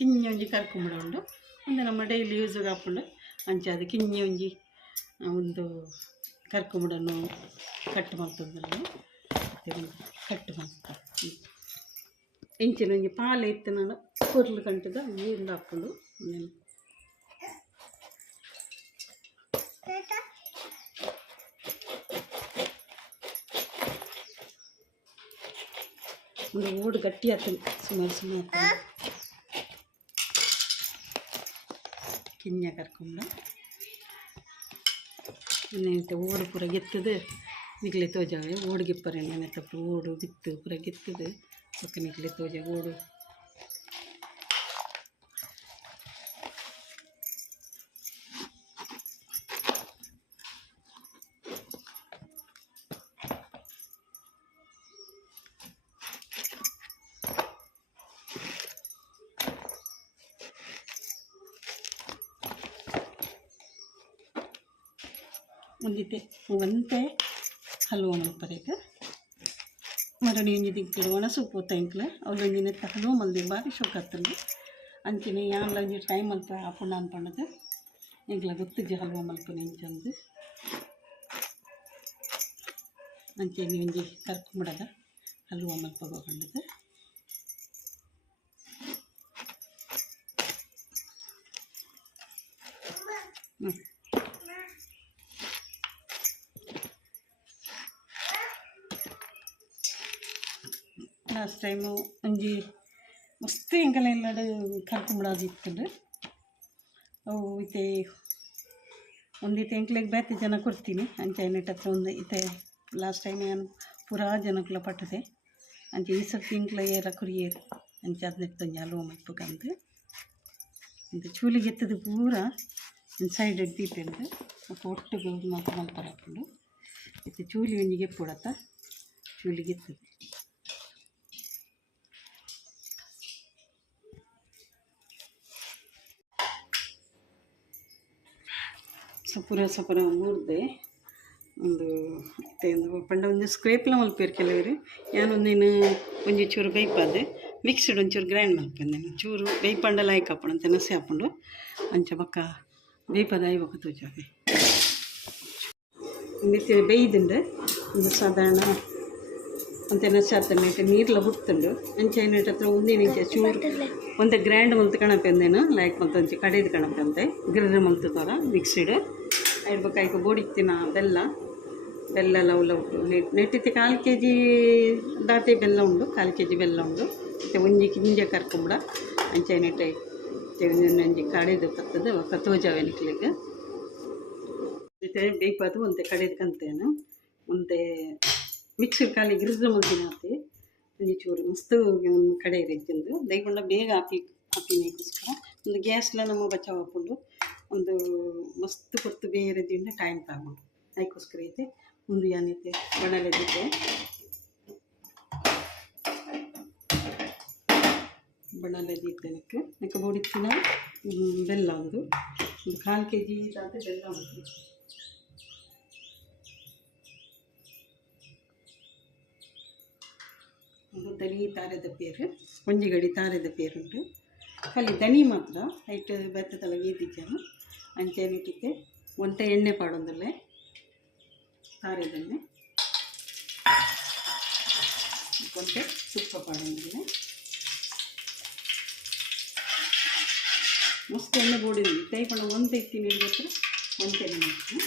ಕಿಂಜಿ ಒಂಜಿ ಕರ್ಕೊಂಬಿಡ ಉಂಡು ಒಂದು ನಮ್ಮ ಡೈಲಿ ಯೂಸ್ಗೆ ಹಾಕೊಂಡು ಅಂಚೆ ಅದು ಕಿಂಜಿ ಒಂಜಿ ಒಂದು ಕರ್ಕೊಂಬಿಡನು ಕಟ್ ಮಾಡ್ತದಲ್ಲ ಕಟ್ ಮಾಡ್ತಾ ಇಂಚಿನ ಒಂಜಿ ಪಾಲು ಇತ್ತು ನಾನು ಕುರ್ಲು ಗಂಟದ ನೀರಿಂದ ಹಾಕ್ಕೊಂಡು ಒಂದು ಓಡು ಗಟ್ಟಿ ಆಗ್ತದೆ ಸುಮಾರು ಕಿಂಜ ಕರ್ಕೊಂಡು ನೆನೆತ ಓಡು ಪೂರ ಗೆತ್ತದು ನಿಕ್ಲೆ ತೋಜಾವೆ ಓಡು ಗಿಪ್ಪರೆ ನೆನೆತಪ್ಪು ಓಡು ಬಿತ್ತು ಪೂರ ಗೆತ್ತದು ಪಕ್ಕ ನಿಕ್ಲೆ ತೋಜ ಓಡು ಒಂದಿತ್ತೆ ಒಂತೆ ಹಲ್ವ ಮಲ್ಪರೇಗ ಮರಣಿ ಒಂಜಿ ದಿಕ್ಕಿಡು ಒಣಸು ಪೋತ ಇಂಕ್ಲ ಅವ್ಲು ಒಂಜಿ ನೆತ್ತ ಹಲ್ವ ಮಲ್ದಿ ಬಾರಿ ಶೋಕ ಆಗ್ತದೆ ಅಂಚಿನ ಯಾನ್ಲ ಒಂಜಿ ಟೈಮ್ ಮಲ್ಪ ಹಾಪುಂಡ ಅನ್ಪಣ್ಣದು ಈಗಲ ಗೊತ್ತಿಜ್ಜಿ ಹಲ್ವ ಮಲ್ಪನೆ ಇಂಚಂದು ಅಂಚೆನಿ ಒಂಜಿ ಕರ್ಕೊಂಬಿಡದ ಹಲ್ವ ಮಲ್ಪ ಹೋಗಂಡದು ಲಾಸ್ಟ್ ಟೈಮು ಒಂಜಿ ಮಸ್ತ್ ಎಂಕಲ ಎಲ್ಲಾಡು ಕರ್ಕೊಂಬಿಡೋದು ಇತ್ತು ಅವು ಇತ್ತೆ ಒಂದಿತ್ತೆ ಎಂಕ್ಲೆಗೆ ಬೇತೆ ಜನ ಕೊಡ್ತೀನಿ ಅಂಚೆ ನೆಟ್ಟ ಹತ್ರ ಒಂದು ಇತ್ತೆ ಲಾಸ್ಟ್ ಟೈಮ್ ಏನು ಪೂರಾ ಜನಕ್ಲ ಪಟ್ಟದೆ ಅಂಚೆ ಈ ಸರ್ತಿ ಇಂಕ್ಲ ಏರ ಕುರಿಯೇರು ಅಂಚೆ ಅದು ನೆತ್ತೊಂಜಿ ಹಲ್ವ ಮಲ್ಪಕ್ಕಂದು ಅಂತ ಚೂಲಿಗೆ ಎತ್ತದು ಪೂರ ಸೈಡ್ ದೀಪೆಂದು ಒಟ್ಟಿಗೆ ಮಾತ್ರ ಮಲ್ಪರ ಹಾಕೊಂಡು ಇತ್ತು ಚೂಲಿ ಒಂಜಿಗೆ ಎಪ್ಪುಡತ್ತ ಚೂಲಿಗೆ ಎತ್ತದು ಸಪುರ ಮೂರ್ದೆ ಒಂದು ಒಂದು ಪಂಡ ಒಂದು ಸ್ಕ್ರೇಪ್ಲ ಮಲ್ಪೇರು ಕೆಲವರು ಯಾನೊಂದೇನು ಒಂಜಿ ಚೂರು ಬೈಪಾದೆ ಮಿಕ್ಸ್ಡ್ ಒಂಚೂರು ಗ್ರೈಂಡ್ ಮಲ್ಪೇನು ಚೂರು ಬೈಪಂಡ ಲಾಯ್ಕ್ ಹಾಕೊಂಡು ಅಂತ ನಸೆ ಹಾಕೊಂಡು ಅಂಚ ಬಕ್ಕ ಬೇಯ್ಪದ ಐವಕ್ಕ ತೋಜಾವೆ ಒಂದಿತ್ತು ಬೇಯ್ದುಂಡು ಒಂದು ಸಾಧಾರಣ ಅಂತ ನಸೆ ಹತ್ತನೇಟು ನೀರ್ಲ ಹುಟ್ಟುಂಡು ಅಂಚೆ ಏನೇಟ ಹತ್ರ ಒಂದೇನು ಇಂಚ ಚೂರು ಒಂದು ಗ್ರ್ಯಾಂಡ್ ಮಲ್ತು ಕಣಪೆಂದೇನು ಲೈಕ್ ಮಲ್ತು ಒಂಚೆ ಕಡೆದು ಕಣಪಂತೆ ಗಿರ್ರ ಮಲ್ತು ಥರ ಮಿಕ್ಸಿಡ್ ಇಡ್ಬೇಕಾಯ್ತು ಬೋಡಿತ್ತಿನ ಬೆಲ್ಲ ಲವ್ಲ ಉಂಟು ನೆಟ್ಟಿತ್ತೆ 1/4 kg ದಾತೆ ಬೆಲ್ಲ ಉಂಡು 1/4 kg ಬೆಲ್ಲ ಉಂಡು ಮತ್ತು ಒಂಜಿ ಕಿಂಜ ಕರ್ಕೊಂಬಿಡ ಅಂಚೆ ನೆಟ್ಟೆ ಒಂಜಿ ಕಡೆದು ಕತ್ತದು ಒಕ್ಕ ತೋಜಾವೆ ನಿಕ್ಲಿಗೆ ಮತ್ತು ಬೇಯ್ಪದು ಒಂತೆ ಕಡೆದು ಕಂತೇನು ಒಂತೆ ಮಿಕ್ಸರ್ ಖಾಲಿ ಗಿರ್ರ ಮಲ್ತಿನ ಹಾಕಿ ಒಂಜಿ ಚೂರು ಮಸ್ತ್ ಒಂದು ಕಡೆ ಇರಿದ್ದಂದು ದೈಕೊಂಡ ಬೇಗ ಹಾಪಿನಕ್ಕೋಸ್ಕರ ಒಂದು ಗ್ಯಾಸ್ಲ ನಮ್ಮ ಬಚಾವ್ ಹಾಕ್ಕೊಂಡು ಒಂದು ಮಸ್ತ್ ಕೊತ್ತು ಬೇರೆ ದಿಂಡ ಟೈಮ್ ತಗೊಂಡು ಅದಕ್ಕೋಸ್ಕರ ಐತೆ ಒಂದು ಏನೈತೆ ಬಣಲೆದಿದ್ದೆ ಬಣಲೆದಿದ್ದನಕ್ಕೆ ನೆಕ್ಕ ಬೋಡಿತ್ತಿನ ಬೆಲ್ಲ ಒಂದು 1/4 kg ದಾತೆ ಬೆಲ್ಲ ಉಂಟು ಒಂದು ದನಿ ತಾರದ ಪೇರು ಒಂಜಿ ಗಡಿ ತಾರದ ಪೇರುಂಟು ಖಾಲಿ ದನಿ ಮಾತ್ರ ಹೈಟ್ ಬೆತ್ತದಲ್ಲ ಗೀತಿದ್ದಾನು ಅಂಚೆನಿಟ್ಟಿಕ್ಕೆ ಒಂಟೆ ಎಣ್ಣೆ ಪಾಡೊಂದಲ್ಲೇ ತಾರೆದೆಣ್ಣೆ ಒಂಟೆ ತುಪ್ಪ ಪಾಡೊಂದಲ್ಲೇ ಮಸ್ತ್ ಎಣ್ಣೆ ಬೋಡಿದ್ವಿ ತೈಕೊಂಡು ಒಂದು ಇತ್ತೀನಿ ಹತ್ರ ಒಂಟೆ ಮಾಡ್ತೀನಿ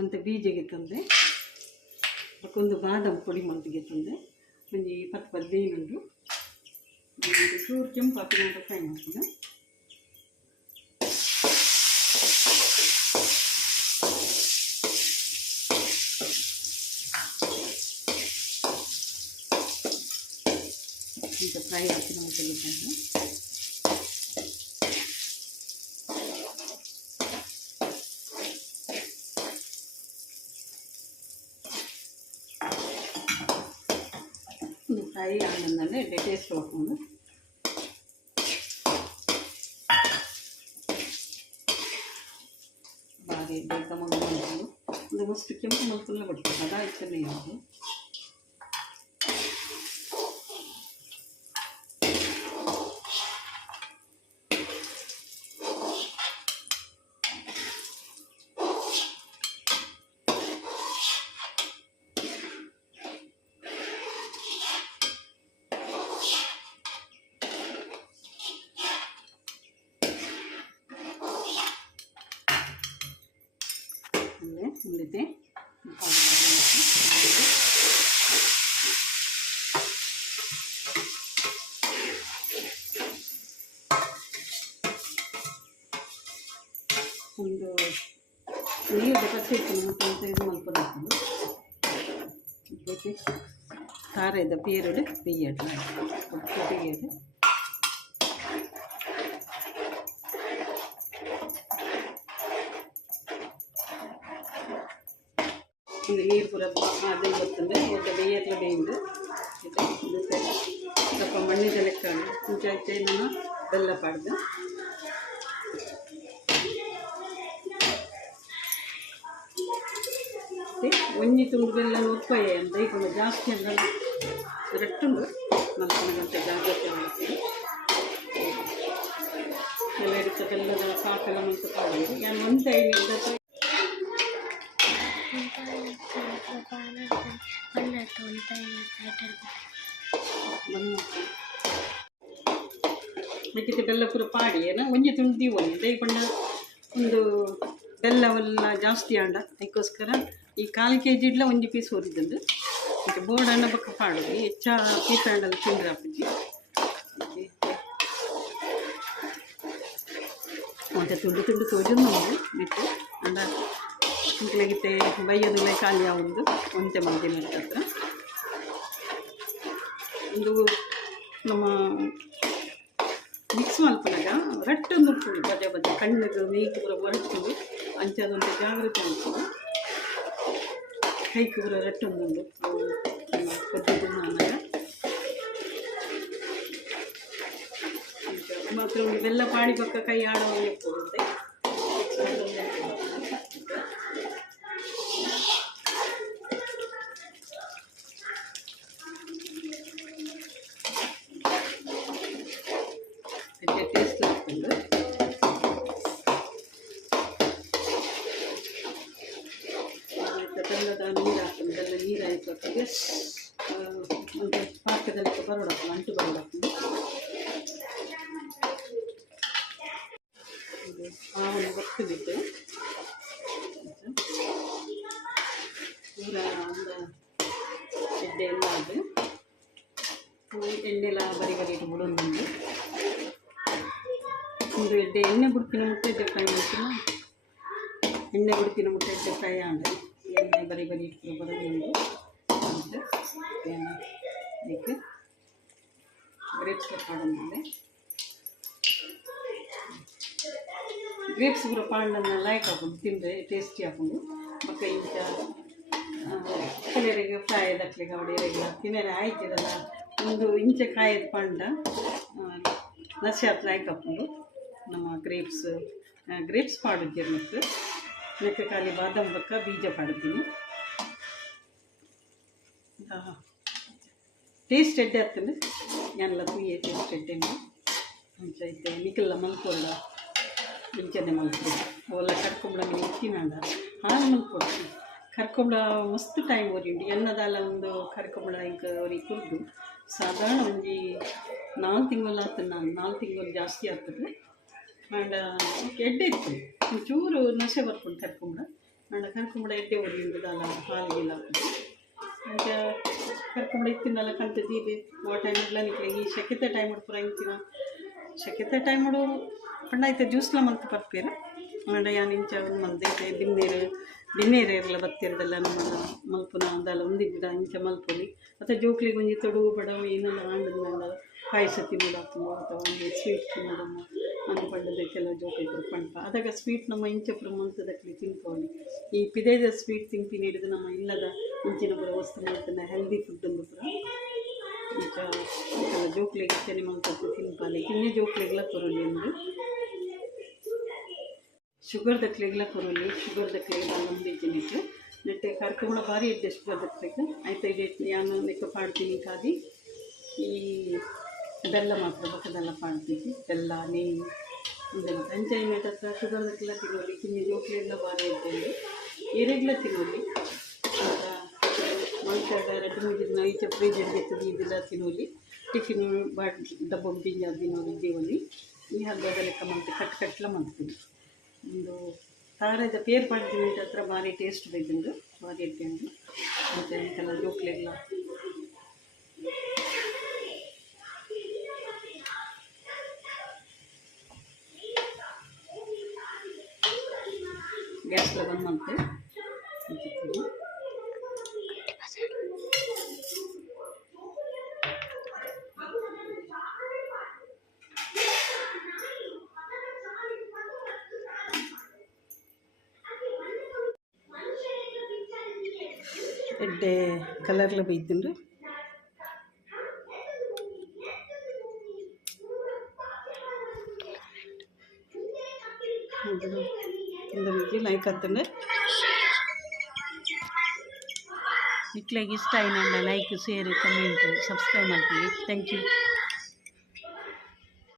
ಅಂತ ಬೀಜಗೆ ತಂದೆ ಅದಕ್ಕೊಂದು ಬಾದಾಮ್ ಪುಡಿ ಮಂತಿಗೆ ತಂದೆ ಒಂಜಿ 10-15 ಉಂಡು ಚೂರು ಕೆಂಪು ಹಾಕಿ ಅಂತ ಫ್ರೈ ಮಾಡ್ತದೆ ಈಗ ಫ್ರೈ ಹಾಕಿ ನಾವು ತೆಗಿತಾನೆ ಫ್ರೈ ಆನಂದನೆ ಟೇಸ್ಟ್ ಹಾಕೊಂಡು ಸಾರಿ ಬೇಗ ಮಗು ಮಾಡ್ಕೊಂಡು ಒಂದು ಮಸ್ತ್ ಕೆಂಪು ಮಲ್ಪುಲ್ಲ ಬರ್ತದೆ ಅದಾಯ್ತಲ್ಲ ಯಾವುದು ಉಳಿದೆ ಒಂದು ನೀರು ಕಚ್ಚಿಟ್ಟು ಮತ್ತು ಇದು ಮಲ್ಪಬೇಕು ಖಾರದ ಪೇರಡು ಬೆಯ್ಯಡು ಬೆಯ್ಯಡು இந்த நீர் புற அது ಗೊತ್ತಂದ್ರೆ ಒಂದು ಬೇಯತ್ಲ ಬೇಯ್ದು ಇದು ಇದು ಸ್ವಲ್ಪ ಮಣ್ಣಿದ ಲೆಕ್ಕ ಮುಂಚೆ ನಾನು ಬೆಲ್ಲ ಪಾಡ್ದು ಒಂಜಿ ತುಂಡು ಬೆಲ್ಲ ಉಪ್ಪಾಯ ಅಂತ ಈಗ ಜಾಸ್ತಿ ಅಂದ್ರೆ ರಟ್ಟುಂಡು 4 ಗಂಟೆ ಜಾಗ್ರತೆ ಮಾಡ್ತೀನಿ ಎಲ್ಲ ಇರುತ್ತೆ ಬೆಲ್ಲದ ಪಾಕೆಲ್ಲ ಮತ್ತು ಪಾಡೋದು ನಾನು ಒಂದು ಟೈಮಿಂದ ಮಿಕ್ಕಿದ ಬೆಲ್ಲ ಪೂರ ಪಾಡಿ ಏನ ಒಂಜಿ ತುಂಡು ದೀವೊಂದು ದಯಕೊಂಡ ಒಂದು ಬೆಲ್ಲವೆಲ್ಲ ಜಾಸ್ತಿ ಆಂಡ ಅದಕ್ಕೋಸ್ಕರ ಈ 1/4 kg ಇಡ್ಲ ಒಂಜಿ ಪೀಸ್ ಹೊರಿದಂದು ಮತ್ತೆ ಬೋರ್ಡ್ ಅನ್ನ ಪಕ್ಕ ಪಾಡೋದು ಹೆಚ್ಚ ಪೀಸ್ ಆಂಡಲ್ಲಿ ತಿಂದ್ರೆ ಅಪ್ಪಜಿ ಮತ್ತೆ ತುಂಡು ತುಂಡು ತೋಜುದು ನಮಗೆ ಬಿಟ್ಟು ಅಂಡ ಇಂಕ್ಲೆಗಿತ್ತೆ ಬೈಯೋದಿಲ್ಲ ಖಾಲಿ ಆಗುದು ಒಂತೆ ಮಂದಿನ ಹತ್ರ ಒಂದು ನಮ್ಮ ಮಿಕ್ಸ್ ಮಲ್ಪನಾಗ ರಟ್ಟೊಂದು ಉಂಟು ಬಜೆ ಬಜೆ ಕಣ್ಣಿಗೆ ಮೇಯ್ಕೆ ಪೂರ ಹೊರಟುಕೊಂಡು ಅಂಚದೊಂದು ಜಾಗ್ರತೆ ಅನ್ಕೊಂಡು ಕೈಗೆ ಪೂರ ರಟ್ಟೊಂದುಂಡು ಕೊದ್ದು ಅನ್ನಾಗ ಮಾತ್ರ ಒಂದು ಬೆಲ್ಲ ಪಾಡಿ ಪಕ್ಕ ಕೈ ಆಡೋ ಕೊಡುತ್ತೆ ಟೇಸ್ಟ್ ಹಾಕ್ಕೊಂಡು ಬೆಲ್ಲದ ನೀರು ಹಾಕ್ಕೊಂಡು ಬೆಲ್ಲ ನೀರು ಆಯಿತು ಹಾಕಿಗೆ ಒಂದು ಪಾಕದಲ್ಲಿ ಬರೋಡಾಕೊಂಡು ಅಂಟು ಬರೋಡಾಕೊಂಡು ಹಾವನ್ನು ಬರ್ತಬಿಟ್ಟು ಪೂರ ಒಂದು ಎಡ್ಡೆ ಎಲ್ಲ ಅದು ಎಣ್ಣೆಲ್ಲ ಬರಿ ಬರಿ ಇಟ್ಟು ಬಿಡೋದು ಒಂದು ಎಡ್ಡೆ ಎಣ್ಣೆ ಬುಡ್ಕಿನ ಮುಟ್ಟೆ ಎಡ್ಡೆ ಫ್ರೈ ಮಾಡ್ತೀನ ಎಣ್ಣೆ ಬುಡ್ಕಿನ ಮುಟ್ಟೆ ಎಡ್ಡೆ ಫ್ರೈ ಆಂಡೆ ಎಣ್ಣೆ ಬರಿ ಬರಿ ಇಟ್ಟು ಬರೋದು ಮತ್ತು ಅದಕ್ಕೆ ಗ್ರೇಪ್ಸ್ ಪಾಡೋದಿಲ್ಲ ಗ್ರೇಪ್ಸ್ ಪೂರ ಪಾಂಡನ್ನ ಲೈಕ್ ಹಾಕೊಂಡು ತಿಂದರೆ ಟೇಸ್ಟಿ ಹಾಕೊಂಡು ಮತ್ತು ಇಂಚ ಕೆಲವರಿಗೆ ಫ್ರೈ ದಕ್ಲಿಗೆ ಹೊಡೆಯರಿಗೆ ತಿನ್ನರೆ ಆಯ್ತಿರಲ್ಲ ಒಂದು ಇಂಚೆ ಕಾಯದ ಪಾಂಡ ನಸಿ ಹತ್ರ ಲೈಕ್ ಹಾಕೊಂಡು ನಮ್ಮ ಗ್ರೇಪ್ಸ್ ಪಾಡಿದ್ದೀರಿ ಮತ್ತು ಖಾಲಿ ಬಾದಾಮ್ ಪಕ್ಕ ಬೀಜ ಪಾಡಿದ್ದೀನಿ ಟೇಸ್ಟ್ ಎಡ್ಡೆ ಆಗ್ತದೆ ಎಲ್ಲ ತುಯ್ಯೆ ಟೇಸ್ಟ್ ಎಡ್ಡೆನು ಅಂಚ ಐತೆ ನಿಖಿಲ್ಲ ಮಲ್ಕೊಲ್ಲ ಮುಂಚೆನೆ ಮಲ್ಕೊಡು ಅವೆಲ್ಲ ಕರ್ಕೊಂಬಿಡ ಇಕ್ಕಿನಾಂಡ ಹಾಲು ಮಲ್ಕೊಡು ಕರ್ಕೊಂಬಿಡ ಮಸ್ತ್ ಟೈಮ್ ಒರಿಯುಂಡು ಎನ್ನದಾಲ ಒಂದು ಕರ್ಕೊಂಬಿಡ ಇಂಕ ಅವ್ರಿಗೆ ಕುರಿದು ಸಾಧಾರಣ ಒಂಜಿ 4 ತಿಂಗಳು ಆಗ್ತದೆ ನಾನು 4 ತಿಂಗಳು ಜಾಸ್ತಿ ಆಗ್ತದೆ ಆಂಡ ಎಡ್ಡೆ ಇರ್ತದೆ ಒಂಚೂರು ನಶೆ ಬರ್ಕೊಂಡು ಕರ್ಕೊಂಬಿಡ ಆಂಡ ಕರ್ಕೊಂಬಿಡ ಎಡ್ಡೆ ಒರಿಯುಂಡು ದಾಲ ಹಾಲಿಗೆಲ್ಲ ಆಗ್ತದೆ ಅಂತ ಕರ್ಕೊಂಬಿಡ ಇತ್ತಿನಲ್ಲ ಕಂತದೀದೆ ಆ ಟೈಮೆಲ್ಲ ನಿಕ್ಲೆ ಈ ಶೆಕೆತೆ ಟೈಮ್ ಪೂರ ಇಂಚಿನ ಶೆಕೆತೆ ಟೈಮ್ ಪಂಡಾಯ್ತು ಜ್ಯೂಸ್ಲ ಮಲ್ತು ಬರ್ಪೇರ ಆಂಡ ಯಾನ್ ಇಂಚ ಒಂದು ಮಲ್ದೈತೆ ದಿನ್ನೇರು ಎಲ್ಲ ಬತ್ತಿರದೆಲ್ಲ ನಮ್ಮ ಮಲ್ಪುನ ಅದೆಲ್ಲ ಒಂದಿದ್ದ ಇಂಚ ಮಲ್ಪೊಲಿ ಮತ್ತು ಜೋಕ್ಲಿಗೆ ಒಂಜಿ ತೊಡುಗು ಬಡವು ಏನೆಲ್ಲ ಆಂಡದ ಪಾಯಸ ತಿನ್ನೋದಾಗ್ತದೆ ಅಥವಾ ಒಂದು ಸ್ವೀಟ್ ತಿನ್ನೋದನ್ನು ನಮ್ಮ ಪಂಡದ ಕೆಲವು ಜೋಕ್ಲಿಗೆ ಪಂಪ ಅದಾಗ ಸ್ವೀಟ್ ನಮ್ಮ ಇಂಚ ಪುರ ಮಲ್ತದಕ್ಕೆ ತಿನ್ಕೊಳ್ಳಿ ಈ ಪಿದೇದ ಸ್ವೀಟ್ ತಿಂಪಿನ ಹಿಡಿದು ನಮ್ಮ ಇಲ್ಲದ ಇಂಚಿನ ಪುರ ವಸ್ತು ಮಾಡ್ತಾನೆ ಹೆಲ್ದಿ ಫುಡ್ ಒಂದು ಪುರ ಇಂಚ ಕೆಲವು ಜೋಕ್ಲಿಗೆ ಚೆನ್ನಿ ಮಲ್ತದ್ದು ತಿನ್ಪಾಲಿ ಇನ್ನೇ ಜೋಕ್ಲಿಗೆಲ್ಲ ಕೊರಲಿ ಒಂದು ಶುಗರ್ ದಕ್ಲೆಗ್ಲ ಕೊರಲಿ ಶುಗರ್ ದಕ್ಲೆಗ್ ನಂಬಿದ್ದೀನಿ ನೆಟ್ಟೆ ಕರ್ಕೊಂಡ ಭಾರಿ ಇದ್ದೆ ಶುಗರ್ ದಕ್ಲೆಗ್ ಆಯ್ತು ಇದೆ ನಾನು ನೆಕ್ಕ ಪಾಡ್ತೀನಿ ಕಾದಿ ಈ ಬೆಲ್ಲ ಮಾತ್ರ ಬಕ್ಕದೆಲ್ಲ ಪಾಡ್ತೀನಿ ಬೆಲ್ಲ ನೆಯ್ಯಿ ಮುಂದೆ ಮತ್ತು ಎಂಜಾಯ್ಮೆಂಟ್ ಹತ್ರ ಶುಗರ್ ದಕ್ಲೆಲ್ಲ ತಿನ್ನೋಲಿ ತಿನ್ನಿ ಜೋಕ್ಲೆಲ್ಲ ಭಾರಿ ಇದ್ದೇನೆ ಏರೆಗ್ಲ ತಿನ್ನೋಲಿ ಅಂತ ಮನುಷ್ಯಗ 2-3 ದಿನ ಈಚೆ ಫ್ರಿಜ್ ಇರ್ತದೆ ಇದೆಲ್ಲ ತಿನ್ನೋಲಿ ಟಿಫಿನ್ ಡಬ್ಬ ತಿಂಜ ತಿನ್ನೋಲಿ ಇದ್ದೀವಲ್ಲಿ ಈ ಹಬ್ಬದ ಲೆಕ್ಕ ಮಾಡ್ತೀವಿ ಕಟ್ಲ ಮಾಡ್ತೀನಿ ಒಂದು ಖಾರದ ಪೇರ್ ಪಾಡ್ತೀನಿ ಹತ್ರ ಭಾರಿ ಟೇಸ್ಟ್ ಬೇಕಂದು ಭಾರಿ ಇರ್ತೇನೆ ಮತ್ತು ಅಂತೆಲ್ಲ ಜೋಕ್ಲೆಲ್ಲ ಗ್ಯಾಸ್ಲ ಬಂದಂತೆ ಎಡ್ಡೆ ಕಲರ್ಲ ಬೈತುಂಡು ಲೈಕ್ ಆಗ್ತಂಡೆ ಇಟ್ಲಾಗಿ ಇಷ್ಟ ಆಯ್ನಂಡ ಲೈಕ್ ಶೇರ್ ಕಮೆಂಟ್ ಸಬ್ಸ್ಕ್ರೈಬ್ ಮಾಡ್ತೀವಿ ಥ್ಯಾಂಕ್ ಯು.